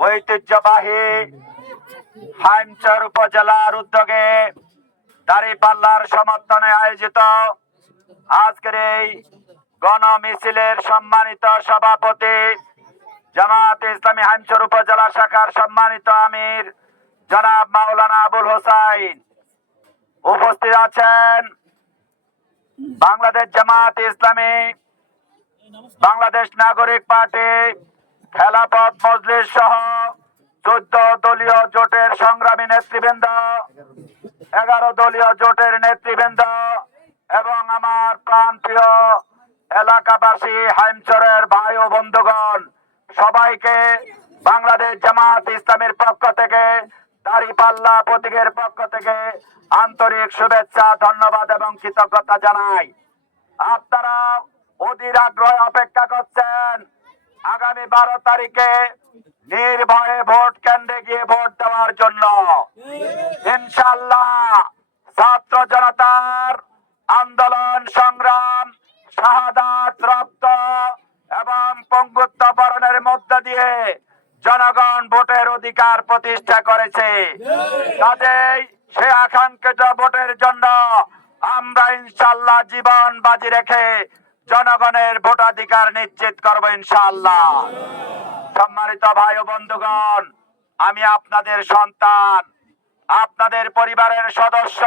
ঐতিহ্যবাহী হাইমচর উপজেলার উদ্যোগে সমর্থনে আয়োজিত আজকের এই সম্মানিত সভাপতি জামাত ইসলামী হাইমচর উপজেলা শাখার সম্মানিত আমির জনাব মাওলানা আবুল হোসাইন। উপস্থিত আছেন বাংলাদেশ জামাত ইসলামী বাংলাদেশ নাগরিক পার্টি, খেলাপথ মজলিস সহ চোদ্দ দলীয় জোটের সংগ্রামী নেতৃবৃন্দ, এগারো দলীয় জোটের নেতৃবৃন্দ এবং আমার প্রান্তীয় এলাকাবাসী হাইমচরের ভাই ও বন্ধুগণ, সবাইকে বাংলাদেশ জামাত ইসলামের পক্ষ থেকে, দাড়িপাল্লা প্রতীকের পক্ষ থেকে আন্তরিক শুভেচ্ছা, ধন্যবাদ এবং কৃতজ্ঞতা জানাই। আপনারা অধীর আগ্রহে অপেক্ষা করছেন। আগামী বারো তারিখে নির্ভয়ে ভোট কেন্দ্রে গিয়ে ভোট দেওয়ার জন্য। ইনশাল্লাহ ছাত্র জনতার আন্দোলন, সংগ্রাম, শাহাদাত, রক্ত এবং পঙ্গুত্ব বরণের মধ্য দিয়ে জনগণ ভোটের অধিকার প্রতিষ্ঠা করেছে। কাজেই সে আকাঙ্ক্ষিত ভোটের জন্য আমরা ইনশাল্লাহ জীবন বাজি রেখে জনগণের ভোটাধিকার নিশ্চিত করব ইনশাল্লাহ সম্মানিত ভাই ও বন্ধুগণ, আমি আপনাদের সন্তান, আপনাদের পরিবারের সদস্য,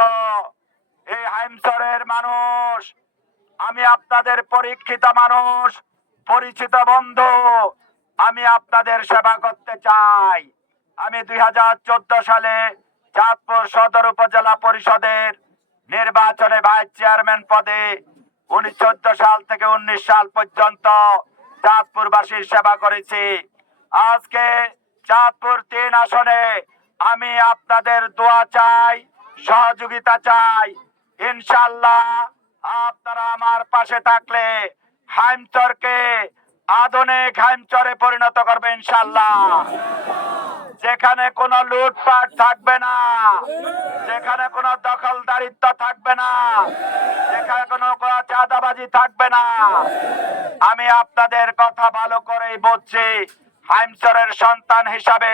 এই হাইমসরের মানুষ, আমি আপনাদের পরীক্ষিত মানুষ, পরিচিত বন্ধু, আমি আপনাদের সেবা করতে চাই। আমি দুই হাজার চোদ্দ সালে চাঁদপুর সদর উপজেলা পরিষদের নির্বাচনে ভাইস চেয়ারম্যান পদে উনিশ চোদ্দ সাল থেকে উনিশ সাল পর্যন্ত চাঁদপুরবাসীর সেবা করেছি। আজকে চাঁদপুর তিন আসনে আমি আপনাদের দোয়া চাই, সহযোগিতা চাই। ইনশাল্লাহ আপনারা আমার পাশে থাকলে হাইমচরকে আধুনিক হাইমচরে পরিণত করবে ইনশাল্লাহ যেখানে কোনো লুটপাট থাকবে না, যেখানে কোনো দখলদারিত্ব থাকবে না, যেখানে কোনো চাঁদাবাজি থাকবে না। আমি আপনাদের কথা ভালো করেই বলছি হাইমচরের সন্তান হিসাবে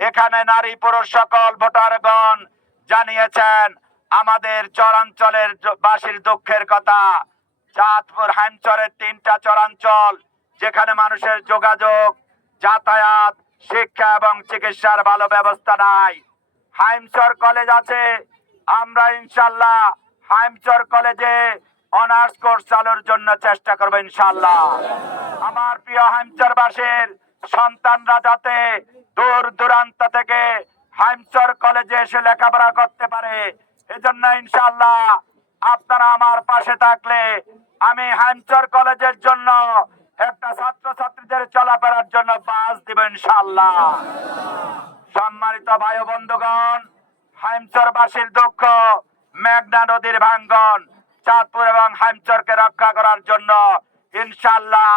এখানে নারী পুরুষ সকল ভোটারগণ জানিয়েছেন, আমাদের চরাঞ্চলের বাসীর দুঃখের কথা। চাঁদপুর হাইমচরের তিনটা চরাঞ্চল, যেখানে মানুষের যোগাযোগ, যাতায়াত শিক্ষা এবং চিকিৎসার ভালো ব্যবস্থা নাই। হাইমচর কলেজ আছে। আমরা ইনশাল্লাহ হাইমচর কলেজে অনার্স কোর্স চালুর জন্য চেষ্টা করব ইনশাল্লাহ। আমার প্রিয় হাইমচরবাসীর সন্তানরা যাতে দূর দূরান্ত থেকে হাইমচর কলেজে এসে লেখাপড়া করতে পারে, এজন্য ইনশাল্লাহ আপনারা আমার পাশে থাকলে আমি হাইমচর কলেজের জন্য একটা ছাত্র ছাত্রীদের চলাফেরার জন্য বাস দিব ইনশাল্লাহ সম্মানিত ভাই বন্ধুগণ, হাইমচরবাসীর দুঃখ, মেঘনা নদীর ভাঙ্গন, চাঁদপুর এবং হাইমচরকে রক্ষা করার জন্য ইনশাল্লাহ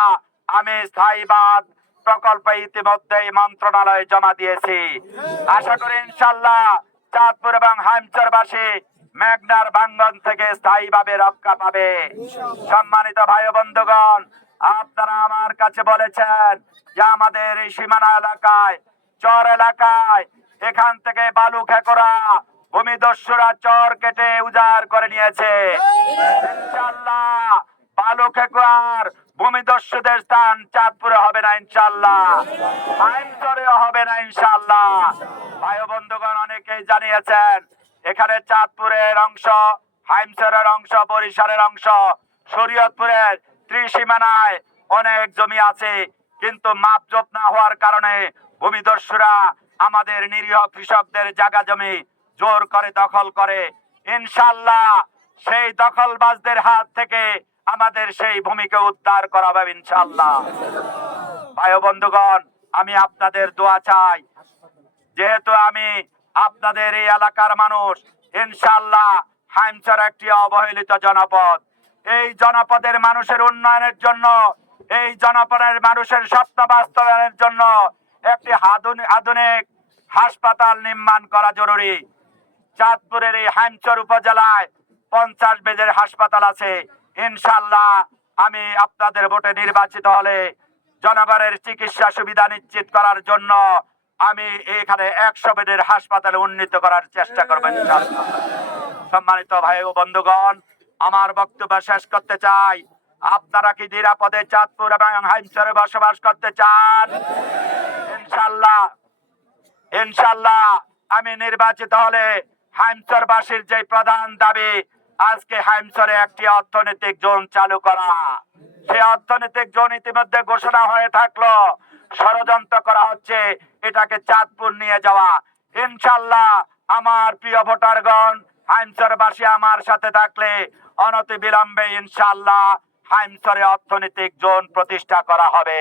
আমি স্থায়ীবাদ প্রকল্প ইতিমধ্যেই মন্ত্রণালয়ে জমা দিয়েছি। আশা করি ইনশাল্লাহ চাঁদপুর এবং হাইমচরবাসী মেঘনার ভাঙ্গন থেকে স্থায়ীভাবে রক্ষা পাবে। সম্মানিত ভাই বন্ধুগণ আপনারা আমার কাছে বলেছেন যে আমাদের এই সীমানা এলাকায়, চর এলাকায়, এখান থেকে বালু খেকরা ভূমিদস্যুরা চর কেটে উজাড় করে নিয়েছে। ইনশাল্লাহ বালু খেকুয়ার ভূমিদস্যুদের স্থান চাঁদপুরে হবে না ইনশাল্লাহ আইনচরেও হবে না ইনশাল্লাহ ভাই বন্ধুগণ, অনেকেই জানিয়েছেন, এখানে চাঁদপুরের অংশ হাইমচরের অংশ, বরিশালের অংশ, শরীয়তপুরের ত্রিসীমানায় অনেক জমি আছে, কিন্তু মাপজোপ না হওয়ার কারণে ভূমিদস্যুরা আমাদের নিরীহ কৃষকদের জায়গা জমি জোর করে দখল করে। ইনশাল্লাহ সেই দখলবাজদের হাত থেকে আমাদের সেই ভূমিকে উদ্ধার করা হবে ইনশাল্লাহ ভাই বন্ধুগণ, আমি আপনাদের দোয়া চাই। যেহেতু আমি আপনাদের এই এলাকার মানুষ ইনশাল্লাহ হাইমচর একটি অবহেলিত জনপদ। এই জনপদের মানুষের উন্নয়নের জন্য, এই জনপদের মানুষের স্বপ্ন বাস্তবায়নের জন্য একটি আধুনিক হাসপাতাল নির্মাণ করা জরুরি। চাঁদপুরের এই হাইমচর উপজেলায় পঞ্চাশ বেজের হাসপাতাল আছে। ইনশাল্লাহ আমি আপনাদের ভোটে নির্বাচিত হলে জনগণের চিকিৎসা সুবিধা নিশ্চিত করার জন্য আমি এখানে একশো বেডের হাসপাতালে উন্নীত করার চেষ্টা করবেন সম্মানিত ভাই ও বন্ধুগণ আমার বক্তব্য শেষ করতে চাই। আপনারা কি নিরাপদে চাঁদপুর এবং হাইমচরে বসবাস করতে চান? ইনশাল্লাহ ইনশাল্লাহ আমি নির্বাচিত হলে হাইমসরবাসীর যে প্রধান দাবি, আজকে হাইমসরে একটি অর্থনৈতিক জোন চালু করা। সেই অর্থনৈতিক জোন ইতিমধ্যে ঘোষণা হয়ে থাকল। ষড়যন্ত্র করা হচ্ছে। এটাকে চাঁদপুর নিয়ে যাওয়া। ইনশাল্লাহ আমার প্রিয় ভোটারগণ হাইমচরবাসী আমার সাথে থাকলে অনতি বিলম্বে ইনশাল্লাহ হাইমসরে অর্থনৈতিক জোন প্রতিষ্ঠা করা হবে।